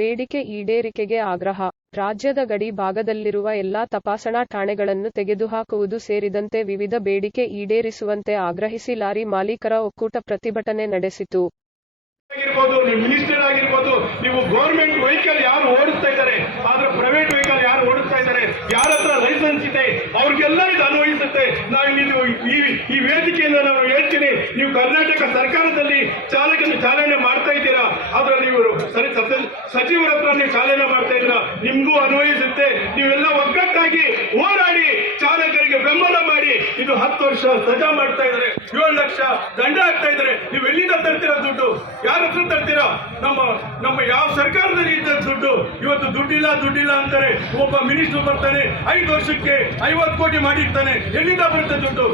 ಬೇಡಿಕೆ ಈಡೇರಿಕೆಗೆ ಆಗ್ರಹ. ರಾಜ್ಯದ ಗಡಿ ಭಾಗದಲ್ಲಿರುವ ಎಲ್ಲಾ ತಪಾಸಣಾ ಠಾಣೆಗಳನ್ನು ತೆಗೆದುಹಾಕುವುದು ಸೇರಿದಂತೆ ವಿವಿಧ ಬೇಡಿಕೆ ಈಡೇರಿಸುವಂತೆ ಆಗ್ರಹಿಸಿ ಲಾರಿ ಮಾಲೀಕರ ಒಕ್ಕೂಟ ಪ್ರತಿಭಟನೆ ನಡೆಸಿತು. ನೀವು ಮಿನಿಸ್ಟರ್ ಆಗಿರ್ಬೋದು, ನೀವು ಗೌರ್ಮೆಂಟ್ ವೆಹಿಕಲ್ ಯಾರು ಓಡಿಸ್ತಾ ಇದ್ದಾರೆ, ಆದ್ರೆ ಪ್ರೈವೇಟ್ ವೆಹಿಕಲ್ ಯಾರು ಓಡಿಸ್ತಾ ಇದ್ದಾರೆ, ಯಾರ ಹತ್ರ ಲೈಸೆನ್ಸ್ ಇದೆ ಅವ್ರಿಗೆಲ್ಲ ಇದು ಅನ್ವಯಿಸುತ್ತೆ. ನಾವು ಈ ವೇದಿಕೆಯಿಂದ ನಾವು ಹೇಳ್ತೀನಿ, ನೀವು ಕರ್ನಾಟಕ ಸರ್ಕಾರದಲ್ಲಿ ಚಾಲನೆ ಮಾಡ್ತಾ ಇದ್ದೀರಾ, ಆದ್ರೆ ನೀವು ಸಚಿವರ ಹತ್ರ ನೀವು ಚಾಲನೆ ಮಾಡ್ತಾ ಇದ್ದೀರಾ, ನಿಮ್ಗೂ ಅನ್ವಯಿಸುತ್ತೆ. ನೀವೆಲ್ಲ ಒಗ್ಗಟ್ಟಾಗಿ ಹೋರಾಡಿ ಚಾಲಕರಿಗೆ ಬೆಂಬಲ ಮಾಡಿ. ಇದು 10 ವರ್ಷ ಸಜಾ ಮಾಡ್ತಾ ಇದ್ದಾರೆ, 7 ಲಕ್ಷ ದಂಡ ಹಾಕ್ತಾ ಇದ್ದಾರೆ. ನೀವು ಎಲ್ಲಿಂದ ತರ್ತೀರಾ ದುಡ್ಡು? ಯಾರ ಹತ್ರ ತರ್ತೀರಾ? ನಮ್ಮ ಯಾವ ಸರ್ಕಾರದಲ್ಲಿ ಇದ್ದ ದುಡ್ಡು ಇವತ್ತು ದುಡ್ಡಿಲ್ಲ ಅಂತಾರೆ. ಒಬ್ಬ ಮಿನಿಸ್ಟರ್ ಬರ್ತಾನೆ, 5 ವರ್ಷಕ್ಕೆ 50 ಕೋಟಿ ಮಾಡಿರ್ತಾನೆ. ಎಲ್ಲಿಂದ ಬರುತ್ತೆ ದುಡ್ಡು?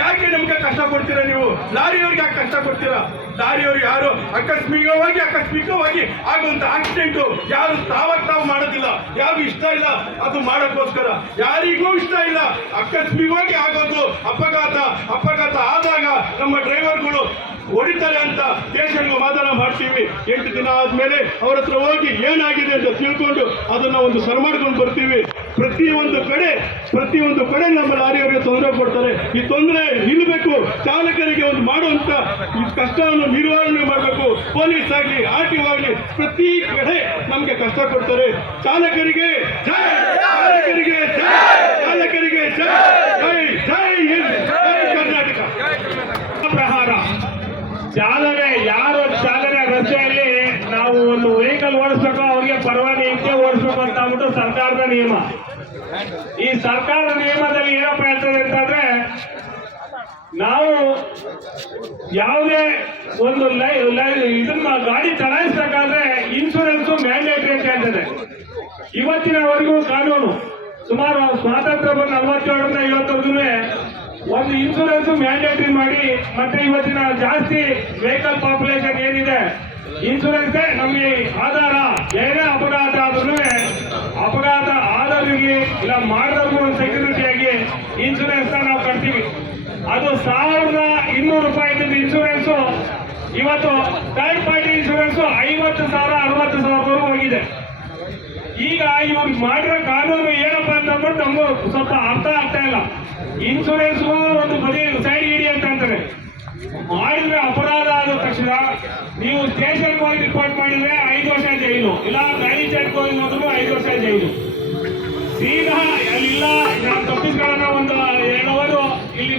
ಯಾಕೆ ನಮ್ಗೆ ಕಷ್ಟ ಕೊಡ್ತೀರಾ ನೀವು? ಲಾರಿಯವ್ರಿಗೆ ಯಾಕೆ ಕಷ್ಟ ಕೊಡ್ತೀರಾ? ಲಾರಿಯವ್ರು ಯಾರು ಆಕಸ್ಮಿಕವಾಗಿ ಆಗುವಂತ ಆಕ್ಸಿಡೆಂಟು ಯಾರು ತಾವು ಮಾಡೋದಿಲ್ಲ, ಯಾರು ಇಷ್ಟ ಇಲ್ಲ ಅದು ಮಾಡೋಕ್ಕೋಸ್ಕರ. ಯಾರಿಗೂ ಇಷ್ಟ ಇಲ್ಲ ಆಕಸ್ಮಿಕವಾಗಿ ಆಗೋದು. ಅಪಘಾತ ಆದಾಗ ನಮ್ಮ ಡ್ರೈವರ್ಗಳು ಹೊಡಿತಾರೆ ಅಂತ ಸ್ಟೇಷನ್ಗೆ ಮಾದನ ಮಾಡ್ತೀವಿ. 8 ದಿನ ಆದ್ಮೇಲೆ ಅವ್ರ ಹತ್ರ ಹೋಗಿ ಏನಾಗಿದೆ ಅಂತ ತಿಳ್ಕೊಂಡು ಅದನ್ನ ಒಂದು ಸರ್ ಮಾಡ್ಕೊಂಡು ಬರ್ತೀವಿ. ಪ್ರತಿಯೊಂದು ಕಡೆ ನಮ್ಮ ಲಾರಿಯವರಿಗೆ ತೊಂದರೆ ಕೊಡ್ತಾರೆ. ಈ ತೊಂದರೆ ನಿಲ್ಲಬೇಕು. ಚಾಲಕರಿಗೆ ಒಂದು ಮಾಡುವಂತ ಈ ಕಷ್ಟವನ್ನು ನಿರ್ವಹಣೆ ಮಾಡಬೇಕು. ಪೊಲೀಸ್ ಆಗಲಿ, RTO ಆಗಲಿ, ಪ್ರತಿ ಕಡೆ ನಮ್ಗೆ ಕಷ್ಟ ಕೊಡ್ತಾರೆ. ಚಾಲಕರಿಗೆ ಜೈ, ಚಾಲಕರಿಗೆ ಜೈ, ಚಾಲಕರಿಗೆ ಜೈ, ಜೈ ಜೈ ಹಿಂದ್, ಜೈ ಕರ್ನಾಟಕ. ಪ್ರಹಾರ ಚಾಲನೆ, ಯಾರು ಚಾಲನೆ ರಸ್ತೆಯಲ್ಲಿ ನಾವು ಒಂದು ವೆಹಿಕಲ್ ಓಡಿಸ್ಬೇಕು, ಅವ್ರಿಗೆ ಪರವಾನಗಿ ಇದ್ದೇ ಓಡಿಸ್ಬೇಕು ಅಂತ ಅಂದ್ಬಿಟ್ಟು ಸರ್ಕಾರದ ನಿಯಮ. ಈ ಸರ್ಕಾರದ ನಿಯಮದಲ್ಲಿ ಏನಪ್ಪ ಹೇಳ್ತದೆ ಅಂತಂದ್ರೆ, ನಾವು ಯಾವುದೇ ಒಂದು ಇದನ್ನ ಗಾಡಿ ಚಲಾಯಿಸಬೇಕಾದ್ರೆ ಇನ್ಶೂರೆನ್ಸ್ ಮ್ಯಾಂಡೇಟರಿ ಅಂತ ಹೇಳ್ತದೆ. ಇವತ್ತಿನವರೆಗೂ ಕಾನೂನು ಸುಮಾರು ಸ್ವಾತಂತ್ರ್ಯ ಬಂದು 47ರಿಂದ 50ವರೆಗೂ ಒಂದು ಇನ್ಶೂರೆನ್ಸ್ ಮ್ಯಾಂಡೇಟರಿ ಮಾಡಿ, ಮತ್ತೆ ಇವತ್ತಿನ ಜಾಸ್ತಿ ವೆಹಿಕಲ್ ಪಾಪ್ಯುಲೇಷನ್ ಏನಿದೆ, ಇನ್ಶೂರೆನ್ಸ್ ನಮಗೆ ಆಧಾರ. ಏನೇ ಅಪಘಾತ ಆದ್ರೂ ಅಪಘಾತ ಆದವರಿಗೆ ಇಲ್ಲ ಮಾಡಿದವ್ರಿಗೂ ಒಂದು ಸೆಕ್ಯೂರಿಟಿ ಆಗಿ ಇನ್ಶೂರೆನ್ಸ್ ನಾವು ಕಟ್ತೀವಿ. ಅದು 1200 ರೂಪಾಯಿ ಇನ್ಶೂರೆನ್ಸ್ ಇವತ್ತು ಥರ್ಡ್ ಪಾರ್ಟಿ ಇನ್ಶೂರೆನ್ಸ್ 50,000 60,000 ಹೋಗಿದೆ. ಈಗ ಇವ್ರು ಮಾಡಿರೋ ಕಾನೂನು ಏನಪ್ಪ ಅಂತಂದ್ಬಿಟ್ಟು ನಮಗೂ ಸ್ವಲ್ಪ ಅರ್ಥ ಆಗ್ತಾ ಇಲ್ಲ. ಇನ್ಶೂರೆನ್ಸ್ ಒಂದು ಬರೀ ಸೈಡ್ ಇಡಿ ಅಂತ ಅಂತಾರೆ. ಮಾಡಿದ್ರೆ ಅಪರಾಧ ಆದ ತಕ್ಷಣ ನೀವು ಸ್ಟೇಷನ್ಗೆ ಹೋಗಿ ರಿಪೋರ್ಟ್ ಮಾಡಿದ್ರೆ 5 ವರ್ಷ ಜೈಲು, ಇಲ್ಲ ಗಾಡಿ ಚಾಟ್ಗೆ ಹೋಗಿ ನೋಡಿದ್ರು 5 ವರ್ಷ ಜೈಲು. ಸೀದಾ ಅಲ್ಲಿಲ್ಲ, ನಾವು ತಪ್ಪಿಸ್ಕೊಳ್ಳೋಣ ಒಂದು 2 ಅವರು ಇಲ್ಲಿ